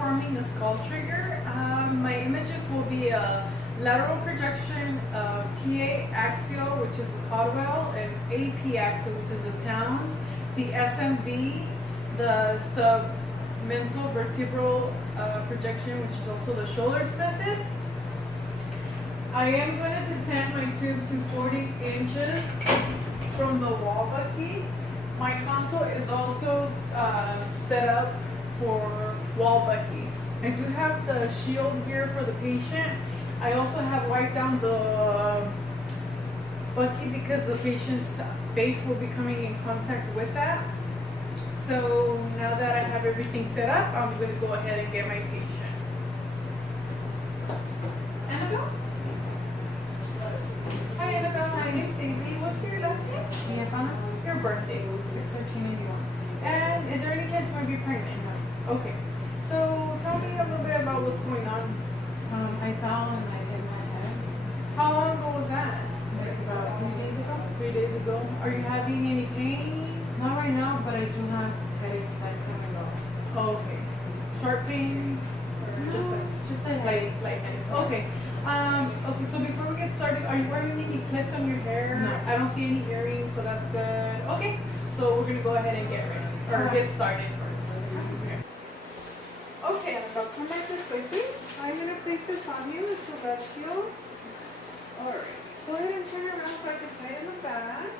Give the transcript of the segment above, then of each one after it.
performing a skull trigger. My images will be a lateral projection of PA axial, which is the Caldwell, and AP axial, which is the Towns, the SMV, the submental vertebral projection, which is also the Shoulders method. I am going to detent my tube to 40 inches from the wall bucky. My console is also set up for wall bucky. I do have the shield here for the patient. I also have wiped down the bucky because the patient's face will be coming in contact with that. So now that I have everything set up, I'm going to go ahead and get my patient. Annabelle? Hi Annabelle, my name's Daisy. What's your last name? Yes, Your birthday. 6/13/81. And is there any chance you might be pregnant? Okay. So tell me a little bit about what's going on. I fell and I hit my head. How long ago was that? Like about 3 days ago. 3 days ago. Are you having any pain? Not right now, but I do have headaches that come and go. Oh, okay. Sharp pain? Or Just a light headache. headaches? Okay. Okay, so before we get started, are you wearing any clips on your hair? No. I don't see any earrings, so that's good. Okay, so we're gonna go ahead and get ready, or get started first. Okay, Annabelle, come right this way, please. I'm gonna place this on you. It's a celestial. Alright. Go ahead and turn around so I can tie it in the back.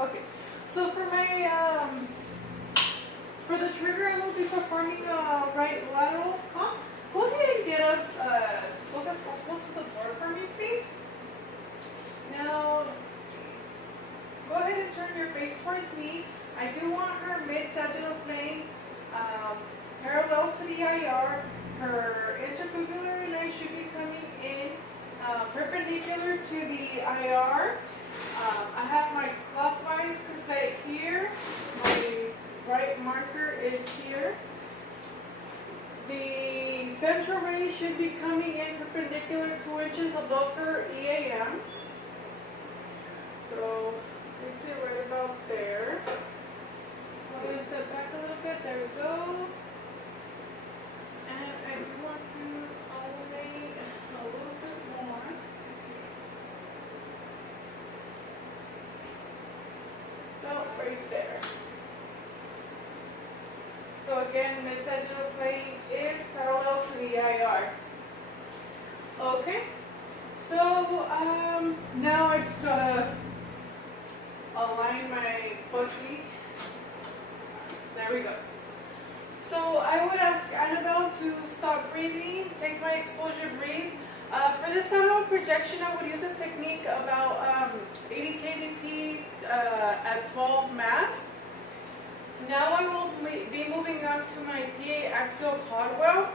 Okay. So for my for the trigger, I will be performing a right lateral stomp. Go ahead and get up, go to the board for me, please. Now, let's see. Go ahead and turn your face towards me. I do want her mid-sagittal plane parallel to the IR. Her interpupillary line should be coming in perpendicular to the IR. I have my crosswise cassette here. My right marker is here. The central ray should be coming in perpendicular 2 inches above her EAM. So it's it right about there. I'm going to step back a little bit. There we go. And I just want to elevate a little bit more. About right there. So again, the sagittal plane is parallel to the IR. Okay. So now I just gotta align my bucky. There we go. So I would ask Annabelle to stop breathing, take my exposure, breathe. For this lateral projection, I would use a technique about 80 kVp at 12 mass. Now I will be moving on to my PA axial Caldwell.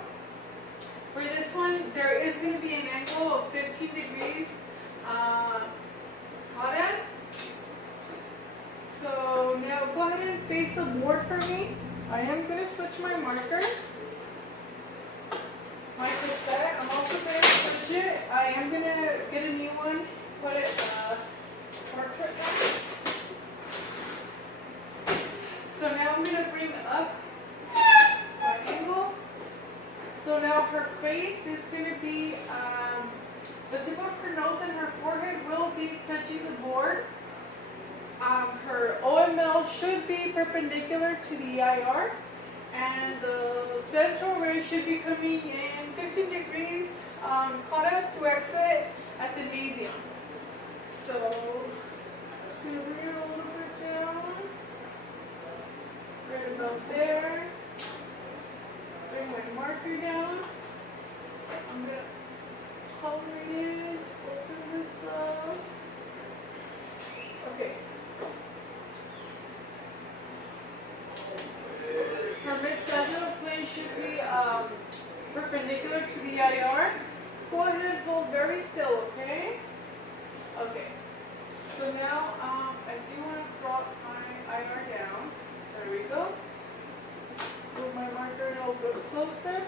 For this one, there is going to be an angle of 15 degrees caudal. So now go ahead and face the board for me. I am going to switch my marker. My cassette, I'm also going to switch it. I am going to get a new one, put it portrait down. So now I'm going to bring up my angle. So now her face is going to be, the tip of her nose and her forehead will be touching the board. Her OML should be perpendicular to the IR. And the central ray should be coming in 15 degrees caudal to exit at the nasum. So I'm just going to bring it a little bit down. Right about there. Bring my marker down. I'm going to color it, open this up. Okay. Her mid-sagittal plane should be perpendicular to the IR. Go ahead and hold very still, okay? Okay. So now I do want to drop my IR down. There we go. Move my marker a little bit closer.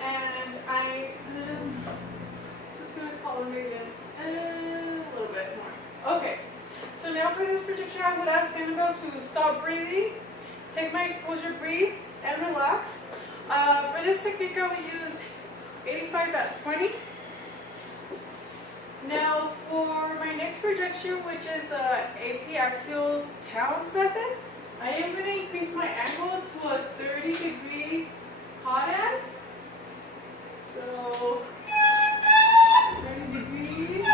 And I am just going to color it in a little bit more. Okay. So now now for this projection, I would ask Annabelle to stop breathing, take my exposure, breathe, and relax. For this technique, I will use 85 at 20. Now for my next projection, which is the AP axial Towns method, I am going to increase my angle to a 30-degree cot. So 30 degrees.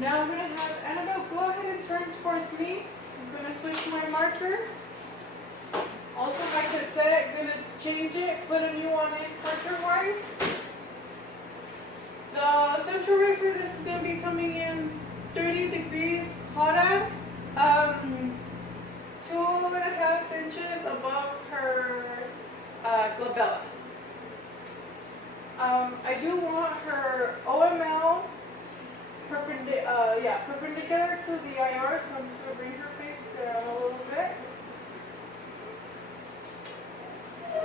Now I'm going to have Annabelle go ahead and turn towards me. I'm going to switch my marker. Also, like I said, I'm going to change it, put a new one in marker-wise. The central ray for this is going to be coming in 30 degrees cot, 2.5 inches above her glabella. I do want her OML perpendicular to the IR, so I'm just going to bring her face down a little bit.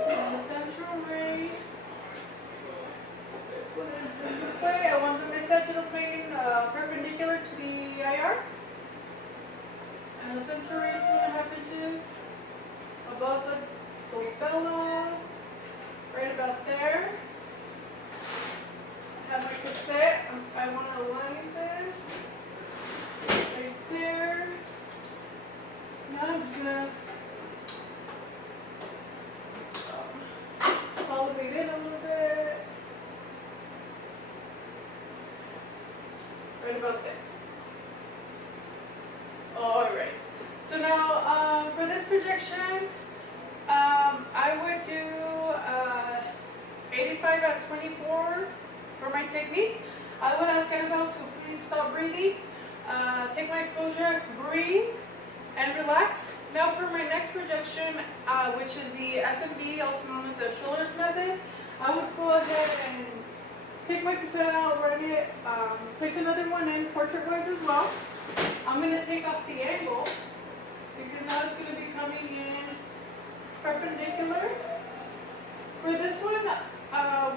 And the central ray, put it this way. I want the mid-sagittal plane perpendicular to the IR. And the central ray 2.5 inches above the glabella, right about there. I have my cassette. I want to align this right there. Now I'm just going to elevate it a little bit. Right about there. Alright. So now for this projection, I would do 85 at 24 for my technique. I would ask Annabelle to please stop breathing, take my exposure, breathe, and relax. Now for my next projection, which is the SMB, also known as the shoulders method, I would go ahead and take my cassette out, run it, place another one in portrait-wise as well. I'm going to take off the angle because now it's going to be coming in perpendicular. For this one,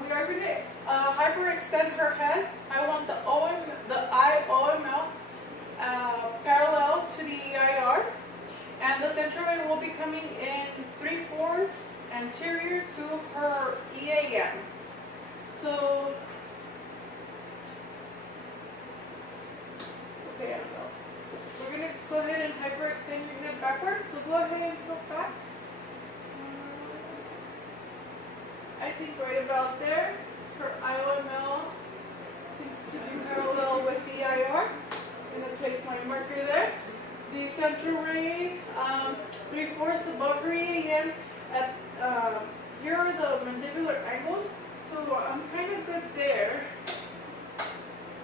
we are going to hyperextend her head. I want the IOML parallel to the IR, and the central ray will be coming in 3/4 anterior to her EAM. So, okay, we're going to go ahead and hyperextend your head backwards. So go ahead and tilt back. I think right about there for IOML seems to be parallel with the IR. I'm going to place my marker there. The central ray, 3/4 above her EAM. At here are the mandibular angles, so I'm kind of good there.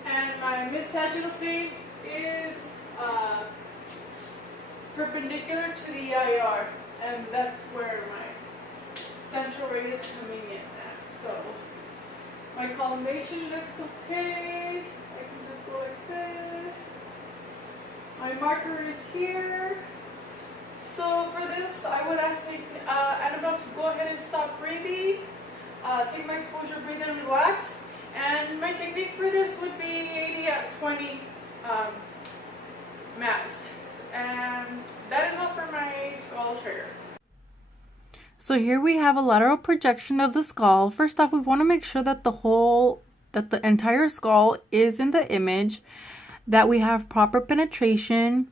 And my mid-sagittal plane is perpendicular to the IR, and that's where my central ray is coming in at. So my collimation looks okay. I can just go like this. My marker is here. So for this, I would ask Annabelle to go ahead and stop breathing, take my exposure, breathe and relax. And my technique for this would be 80 at 20 max. And that is all for my skull trigger. So here we have a lateral projection of the skull. First off, we want to make sure that the entire skull is in the image, that we have proper penetration.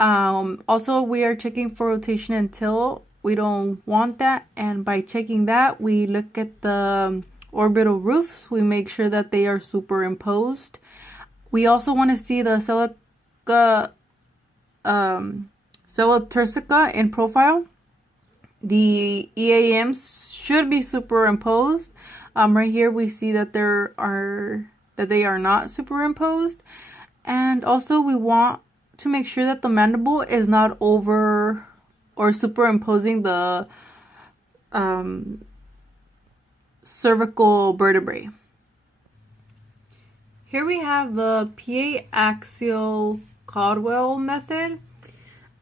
Also, we are checking for rotation and tilt. We don't want that. And by checking that, we look at the orbital roofs. We make sure that they are superimposed. We also want to see the sella turcica in profile. The EAMs should be superimposed. Right here we see that they are not superimposed. And also we want to make sure that the mandible is not over or superimposing the cervical vertebrae. Here we have the PA axial Caldwell method.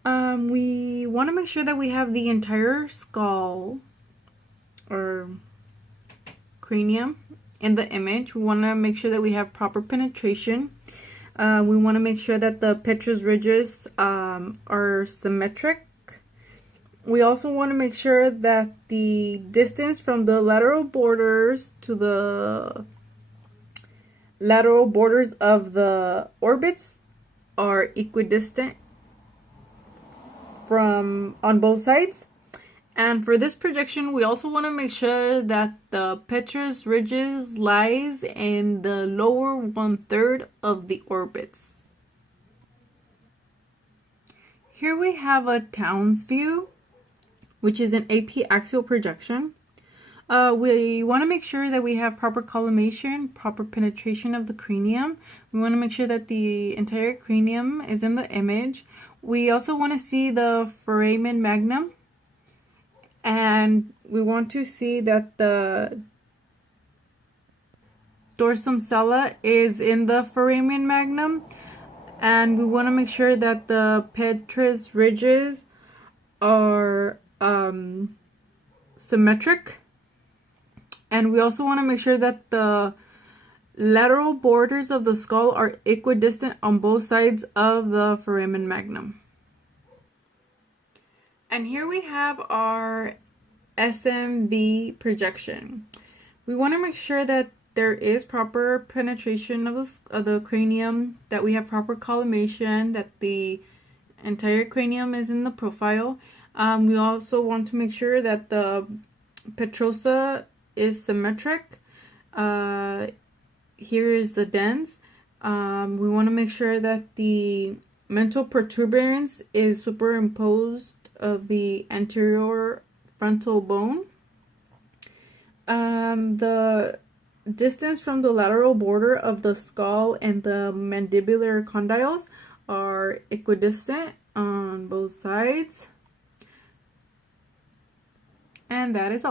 We want to make sure that we have the entire skull or cranium in the image. We want to make sure that we have proper penetration. We want to make sure that the petrous ridges are symmetric. We also want to make sure that the distance from the lateral borders to the lateral borders of the orbits are equidistant from on both sides. And for this projection, we also want to make sure that the petrous ridges lies in the lower 1/3 of the orbits. Here we have a town's view, which is an AP axial projection. We want to make sure that we have proper collimation, proper penetration of the cranium. We want to make sure that the entire cranium is in the image. We also want to see the foramen magnum, and we want to see that the dorsum sella is in the foramen magnum, and we want to make sure that the petrous ridges are symmetric. And we also want to make sure that the lateral borders of the skull are equidistant on both sides of the foramen magnum. And here we have our SMV projection. We want to make sure that there is proper penetration of the cranium, that we have proper collimation, that the entire cranium is in the profile. We also want to make sure that the petrosa is symmetric. Here is the dens. We want to make sure that the mental protuberance is superimposed of the anterior frontal bone. The distance from the lateral border of the skull and the mandibular condyles are equidistant on both sides. And that is all.